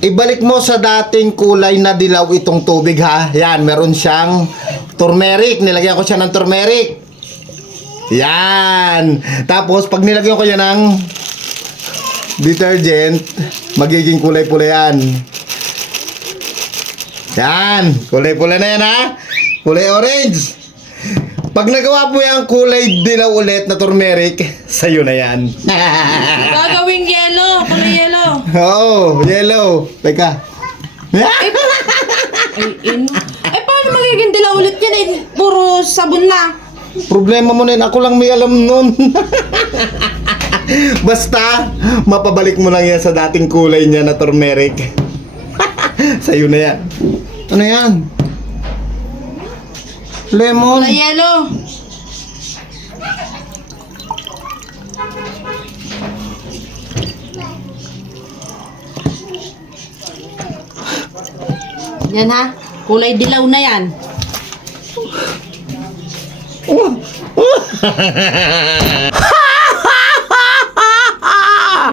Ibalik mo sa dating kulay na dilaw itong tubig ha. Yan, meron siyang turmeric. Nilagyan ko siya ng turmeric. Yan. Tapos, pag nilagyan ko yan ng detergent, magiging kulay pula yan. Yan. Kulay pula na yan ha. Kulay orange. Pag nagawa po yung kulay dilaw ulit na turmeric, sa'yo na yan. Gagawing yellow. Kulay yellow. Oo, yellow. Teka. Ay, paano magiging dilaw ulit yan? Eh, puro sabon na. Problema mo na yun. Ako lang may alam nun. Basta, mapabalik mo lang yan sa dating kulay niya na turmeric. Sa'yo na yan. Ano yan? Lemon. Kulay yellow. Yan ha. Kulay dilaw na yan. Oh.